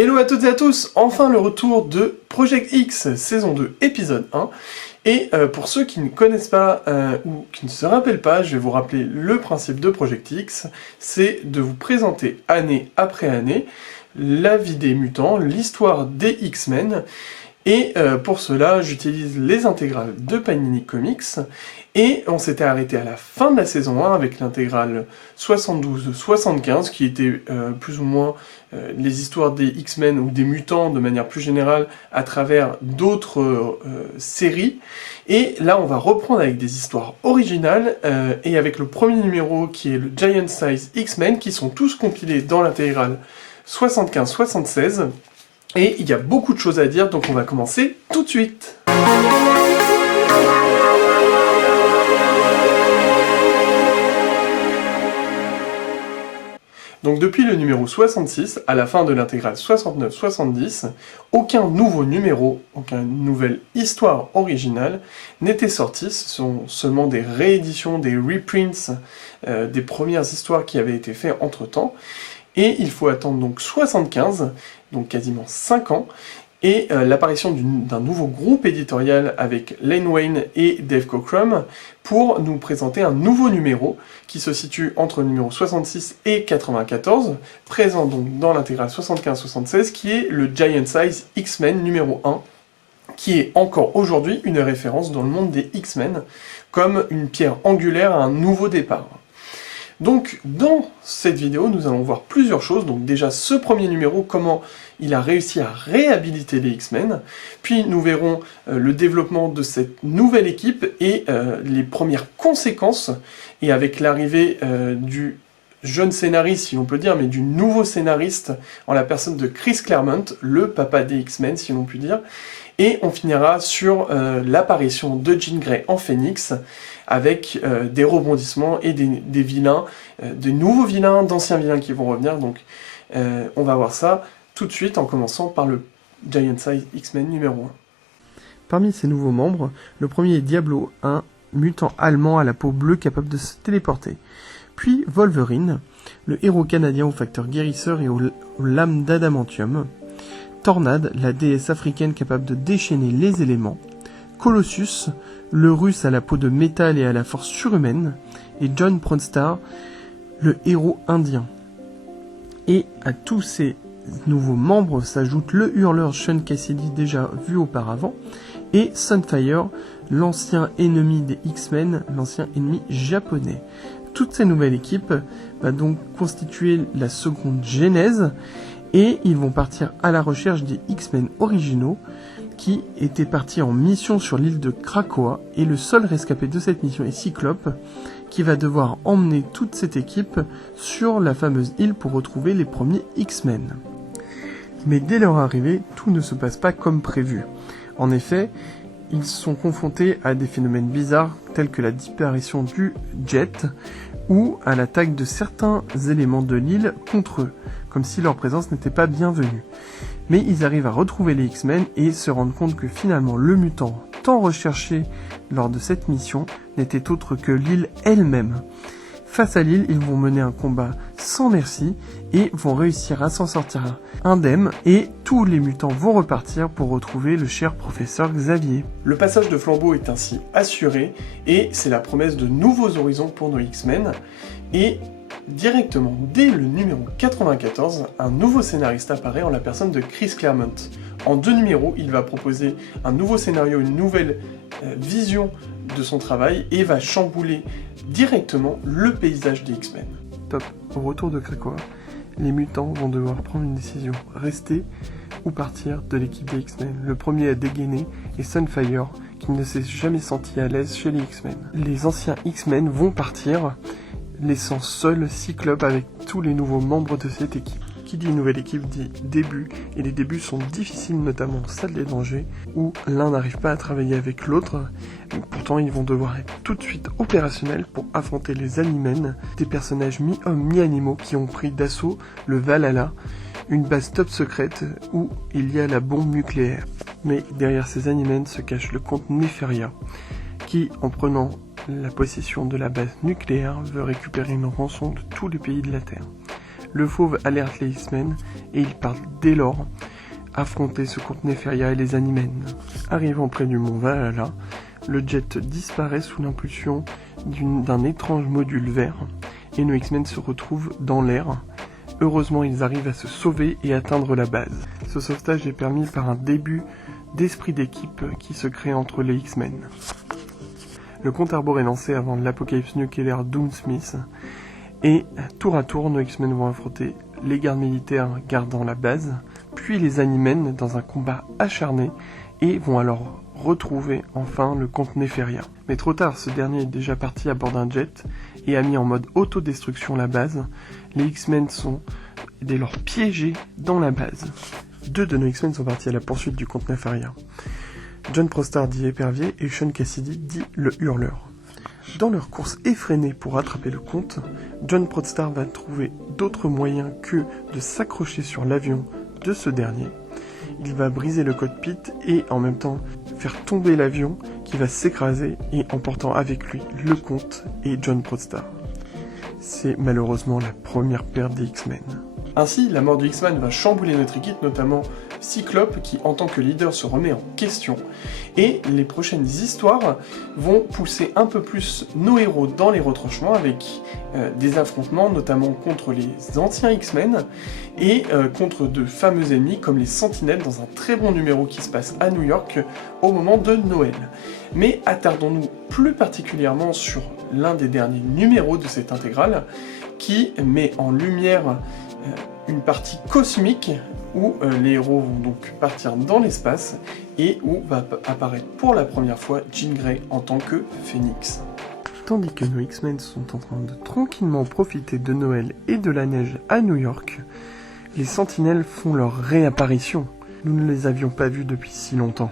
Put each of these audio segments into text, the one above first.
Hello à toutes et à tous, enfin le retour de Project X, saison 2, épisode 1. Et pour ceux qui ne connaissent pas ou qui ne se rappellent pas, je vais vous rappeler le principe de Project X, c'est de vous présenter année après année la vie des mutants, l'histoire des X-Men. Et pour cela, j'utilise les intégrales de Panini Comics. Et on s'était arrêté à la fin de la saison 1 avec l'intégrale 72-75, qui était plus ou moins les histoires des X-Men ou des mutants de manière plus générale à travers d'autres séries. Et là, on va reprendre avec des histoires originales et avec le premier numéro qui est le Giant Size X-Men, qui sont tous compilés dans l'intégrale 75-76. Et il y a beaucoup de choses à dire, donc on va commencer tout de suite. Donc depuis le numéro 66, à la fin de l'intégrale 69-70, aucun nouveau numéro, aucune nouvelle histoire originale n'était sorti. Ce sont seulement des rééditions, des reprints des premières histoires qui avaient été faites entre-temps. Et il faut attendre donc 75, donc quasiment 5 ans, et l'apparition d'un nouveau groupe éditorial avec Len Wein et Dave Cockrum pour nous présenter un nouveau numéro qui se situe entre le numéro 66 et 94, présent donc dans l'intégrale 75-76, qui est le Giant Size X-Men numéro 1, qui est encore aujourd'hui une référence dans le monde des X-Men, comme une pierre angulaire à un nouveau départ. Donc, dans cette vidéo, nous allons voir plusieurs choses. Donc déjà, ce premier numéro, comment il a réussi à réhabiliter les X-Men. Puis nous verrons le développement de cette nouvelle équipe et les premières conséquences. Et avec l'arrivée du jeune scénariste, si l'on peut dire, mais du nouveau scénariste en la personne de Chris Claremont, le papa des X-Men, si l'on peut dire. Et on finira sur l'apparition de Jean Grey en Phoenix, avec des rebondissements et des vilains, de nouveaux vilains, d'anciens vilains qui vont revenir. Donc on va voir ça tout de suite en commençant par le Giant Size X-Men numéro 1. Parmi ces nouveaux membres, le premier est Diablo, un mutant allemand à la peau bleue capable de se téléporter. Puis Wolverine, le héros canadien au facteur guérisseur et aux lames d'adamantium. Tornade, la déesse africaine capable de déchaîner les éléments. Colossus, le russe à la peau de métal et à la force surhumaine. Et John Pronstar, le héros indien. Et à tous ces nouveaux membres s'ajoute le hurleur Sean Cassidy déjà vu auparavant. Et Sunfire, l'ancien ennemi des X-Men, l'ancien ennemi japonais. Toute ces nouvelles équipes va donc constituer la seconde genèse. Et ils vont partir à la recherche des X-Men originaux qui étaient partis en mission sur l'île de Krakoa. Et le seul rescapé de cette mission est Cyclope, qui va devoir emmener toute cette équipe sur la fameuse île pour retrouver les premiers X-Men. Mais dès leur arrivée, tout ne se passe pas comme prévu. En effet, ils sont confrontés à des phénomènes bizarres tels que la disparition du jet ou à l'attaque de certains éléments de l'île contre eux, comme si leur présence n'était pas bienvenue. Mais ils arrivent à retrouver les X-Men et se rendent compte que finalement le mutant tant recherché lors de cette mission n'était autre que l'île elle-même. Face à l'île, ils vont mener un combat sans merci et vont réussir à s'en sortir indemnes et tous les mutants vont repartir pour retrouver le cher professeur Xavier. Le passage de flambeau est ainsi assuré et c'est la promesse de nouveaux horizons pour nos X-Men. Et directement, dès le numéro 94, un nouveau scénariste apparaît en la personne de Chris Claremont. En 2 numéros, il va proposer un nouveau scénario, une nouvelle vision de son travail et va chambouler directement le paysage des X-Men. Top. Au retour de Krakoa, les mutants vont devoir prendre une décision, rester ou partir de l'équipe des X-Men. Le premier à dégainer est Sunfire, qui ne s'est jamais senti à l'aise chez les X-Men. Les anciens X-Men vont partir, laissant seul Cyclope avec tous les nouveaux membres de cette équipe. Qui dit nouvelle équipe dit début, et les débuts sont difficiles, notamment en salle des dangers, où l'un n'arrive pas à travailler avec l'autre. Pourtant, ils vont devoir être tout de suite opérationnels pour affronter les Animen, des personnages mi-hommes mi-animaux qui ont pris d'assaut le Valhalla, une base top secrète où il y a la bombe nucléaire. Mais derrière ces Animen se cache le comte Neferia, qui, en prenant la possession de la base nucléaire, veut récupérer une rançon de tous les pays de la Terre. Le Fauve alerte les X-Men et ils partent dès lors affronter ce contre Neferia et les Animènes. Arrivant près du mont Valhalla, le jet disparaît sous l'impulsion d'un étrange module vert et nos X-Men se retrouvent dans l'air. Heureusement, ils arrivent à se sauver et atteindre la base. Ce sauvetage est permis par un début d'esprit d'équipe qui se crée entre les X-Men. Le compte à rebours est lancé avant l'apocalypse nucléaire Doomsmith et tour à tour, nos X-Men vont affronter les gardes militaires gardant la base, puis les Animènes dans un combat acharné et vont alors retrouver enfin le comte Neferia. Mais trop tard, ce dernier est déjà parti à bord d'un jet et a mis en mode autodestruction la base. Les X-Men sont dès lors piégés dans la base. 2 de nos X-Men sont partis à la poursuite du comte Neferia. John Prostar dit Épervier et Sean Cassidy dit le Hurleur. Dans leur course effrénée pour rattraper le comte, John Prostar va trouver d'autres moyens que de s'accrocher sur l'avion de ce dernier. Il va briser le cockpit et en même temps faire tomber l'avion qui va s'écraser et emportant avec lui le comte et John Prostar. C'est malheureusement la première perte des X-Men. Ainsi, la mort du X-Men va chambouler notre équipe, notamment Cyclope, qui en tant que leader se remet en question, et les prochaines histoires vont pousser un peu plus nos héros dans les retranchements, avec des affrontements notamment contre les anciens X-Men, et contre de fameux ennemis comme les Sentinelles, dans un très bon numéro qui se passe à New York au moment de Noël. Mais attardons-nous plus particulièrement sur l'un des derniers numéros de cette intégrale, qui met en lumière une partie cosmique où les héros vont donc partir dans l'espace et où va apparaître pour la première fois Jean Grey en tant que Phénix. Tandis que nos X-Men sont en train de tranquillement profiter de Noël et de la neige à New York, les Sentinelles font leur réapparition. Nous ne les avions pas vus depuis si longtemps.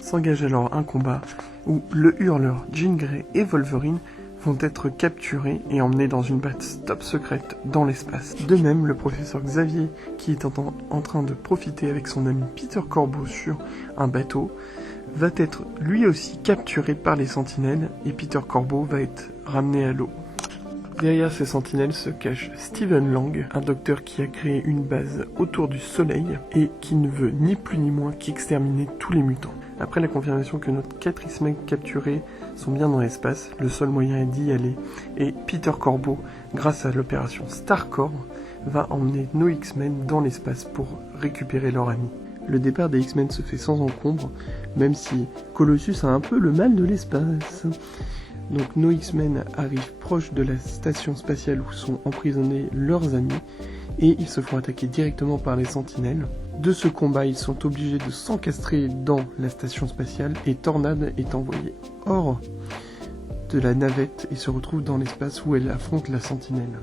S'engage alors un combat où le Hurleur, Jean Grey et Wolverine vont être capturés et emmenés dans une base top secrète dans l'espace. De même, le professeur Xavier, qui est en train de profiter avec son ami Peter Corbeau sur un bateau, va être lui aussi capturé par les Sentinelles et Peter Corbeau va être ramené à l'eau. Derrière ces Sentinelles se cache Stephen Lang, un docteur qui a créé une base autour du Soleil et qui ne veut ni plus ni moins qu'exterminer tous les mutants. Après la confirmation que nos 4 X-Men capturés sont bien dans l'espace, le seul moyen est d'y aller, et Peter Corbeau, grâce à l'opération Starcore, va emmener nos X-Men dans l'espace pour récupérer leur ami. Le départ des X-Men se fait sans encombre, même si Colossus a un peu le mal de l'espace. Donc nos X-Men arrivent proche de la station spatiale où sont emprisonnés leurs amis, et ils se font attaquer directement par les Sentinelles. De ce combat, ils sont obligés de s'encastrer dans la station spatiale et Tornade est envoyée hors de la navette et se retrouve dans l'espace où elle affronte la Sentinelle.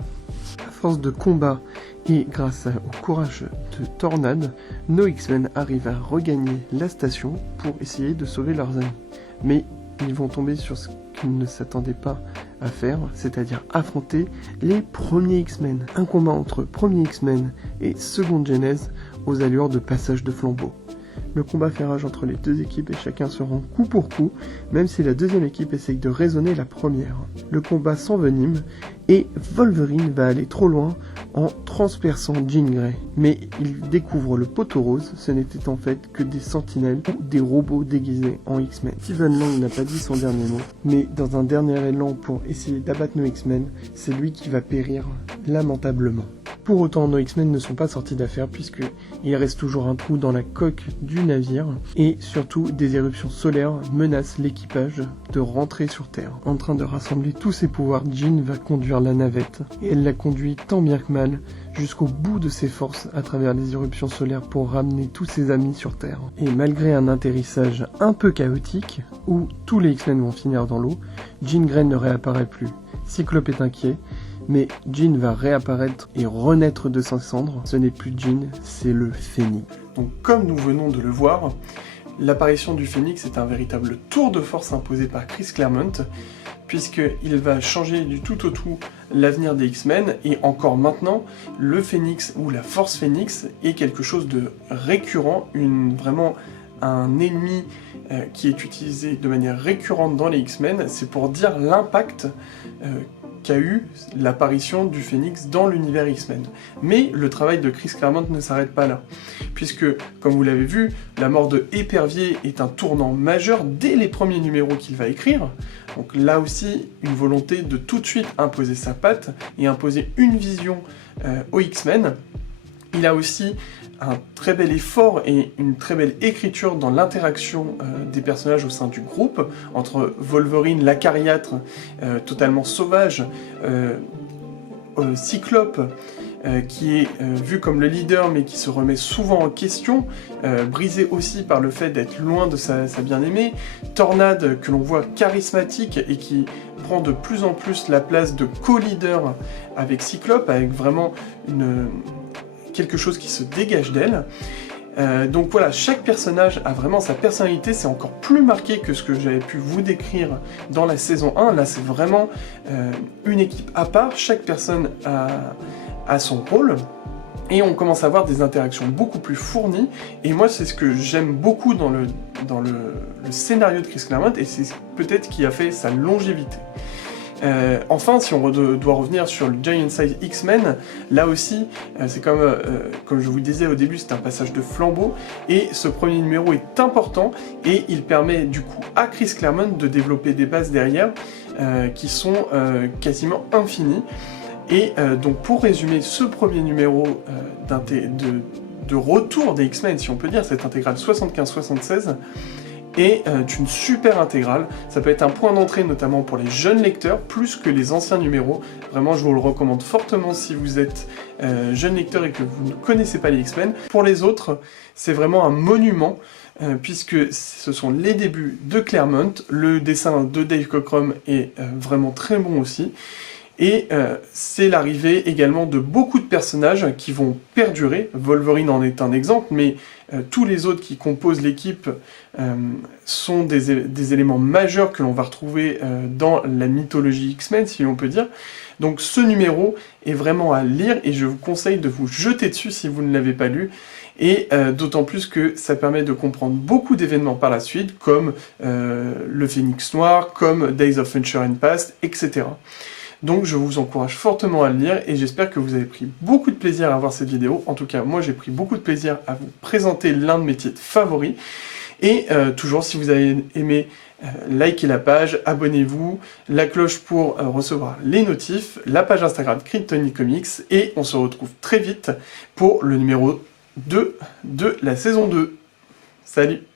À force de combat et grâce au courage de Tornade, nos X-Men arrivent à regagner la station pour essayer de sauver leurs amis. Mais ils vont tomber sur ce qu'ils ne s'attendaient pas à faire, c'est-à-dire affronter les premiers X-Men. Un combat entre premier X-Men et seconde Genèse aux allures de passage de flambeau. Le combat fait rage entre les deux équipes et chacun se rend coup pour coup, même si la deuxième équipe essaye de raisonner la première. Le combat s'envenime et Wolverine va aller trop loin en transperçant Jean Grey. Mais il découvre le poteau rose, ce n'était en fait que des sentinelles ou des robots déguisés en X-Men. Stephen Lang n'a pas dit son dernier mot, mais dans un dernier élan pour essayer d'abattre nos X-Men, c'est lui qui va périr lamentablement. Pour autant, nos X-Men ne sont pas sortis d'affaire puisqu'il reste toujours un trou dans la coque du navire et surtout des éruptions solaires menacent l'équipage de rentrer sur Terre. En train de rassembler tous ses pouvoirs, Jean va conduire la navette et elle la conduit tant bien que mal jusqu'au bout de ses forces à travers les éruptions solaires pour ramener tous ses amis sur Terre. Et malgré un atterrissage un peu chaotique où tous les X-Men vont finir dans l'eau, Jean Grey ne réapparaît plus. Cyclope est inquiet. Mais Jean va réapparaître et renaître de ses cendres. Ce n'est plus Jean, c'est le Phénix. Donc comme nous venons de le voir, l'apparition du Phénix est un véritable tour de force imposé par Chris Claremont, puisqu'il va changer du tout au tout l'avenir des X-Men, et encore maintenant, le Phénix ou la Force Phénix est quelque chose de récurrent, vraiment un ennemi qui est utilisé de manière récurrente dans les X-Men. C'est pour dire l'impact qu'a eu l'apparition du Phénix dans l'univers X-Men. Mais le travail de Chris Claremont ne s'arrête pas là, puisque, comme vous l'avez vu, la mort de Épervier est un tournant majeur dès les premiers numéros qu'il va écrire. Donc là aussi, une volonté de tout de suite imposer sa patte et imposer une vision aux X-Men. Il a aussi un très bel effort et une très belle écriture dans l'interaction des personnages au sein du groupe, entre Wolverine, l'acariâtre, totalement sauvage, Cyclope, qui est vu comme le leader mais qui se remet souvent en question, brisé aussi par le fait d'être loin de sa bien-aimée, Tornade que l'on voit charismatique et qui prend de plus en plus la place de co-leader avec Cyclope, avec vraiment quelque chose qui se dégage d'elle. Donc voilà, chaque personnage a vraiment sa personnalité, c'est encore plus marqué que ce que j'avais pu vous décrire dans la saison 1. Là, c'est vraiment une équipe à part, chaque personne a son rôle, et on commence à avoir des interactions beaucoup plus fournies, et moi c'est ce que j'aime beaucoup dans le scénario de Chris Claremont, et c'est peut-être ce qui a fait sa longévité. Enfin, si on doit revenir sur le Giant Size X-Men, là aussi, c'est comme je vous disais au début, c'est un passage de flambeau, et ce premier numéro est important, et il permet du coup à Chris Claremont de développer des bases derrière qui sont quasiment infinies. Et donc pour résumer ce premier numéro de retour des X-Men, si on peut dire, cette intégrale 75-76, est une super intégrale. Ça peut être un point d'entrée notamment pour les jeunes lecteurs, plus que les anciens numéros. Vraiment, je vous le recommande fortement si vous êtes jeune lecteur et que vous ne connaissez pas les X-Men. Pour les autres, c'est vraiment un monument, puisque ce sont les débuts de Claremont. Le dessin de Dave Cockrum est vraiment très bon aussi. Et c'est l'arrivée également de beaucoup de personnages qui vont perdurer. Wolverine en est un exemple, mais tous les autres qui composent l'équipe sont des éléments majeurs que l'on va retrouver dans la mythologie X-Men, si l'on peut dire. Donc ce numéro est vraiment à lire, et je vous conseille de vous jeter dessus si vous ne l'avez pas lu, et d'autant plus que ça permet de comprendre beaucoup d'événements par la suite, comme le Phénix Noir, comme Days of Future and Past, etc. Donc je vous encourage fortement à le lire, et j'espère que vous avez pris beaucoup de plaisir à voir cette vidéo. En tout cas, moi j'ai pris beaucoup de plaisir à vous présenter l'un de mes titres favoris. Et toujours, si vous avez aimé, likez la page, abonnez-vous, la cloche pour recevoir les notifs, la page Instagram Kryptonite Comics, et on se retrouve très vite pour le numéro 2 de la saison 2. Salut!